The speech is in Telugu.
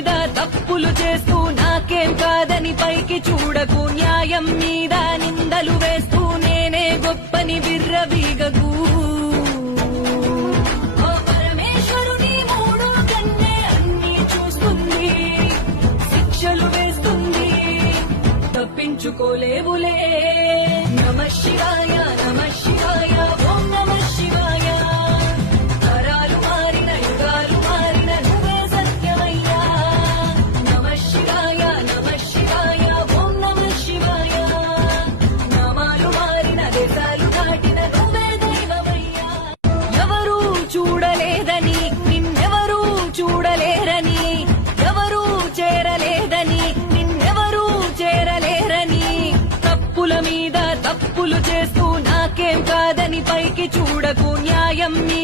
మీద తప్పులు చేస్తూ నాకేం కాదని పైకి చూడకు. న్యాయం మీద నిందలు వేస్తూ నేనే గొప్పని బిర్రవీగకు తప్పించుకోలేవులే. నమ శివాయ. తప్పులు చేస్తూ నాకేం కాదని పైకి చూడకు న్యాయం నీ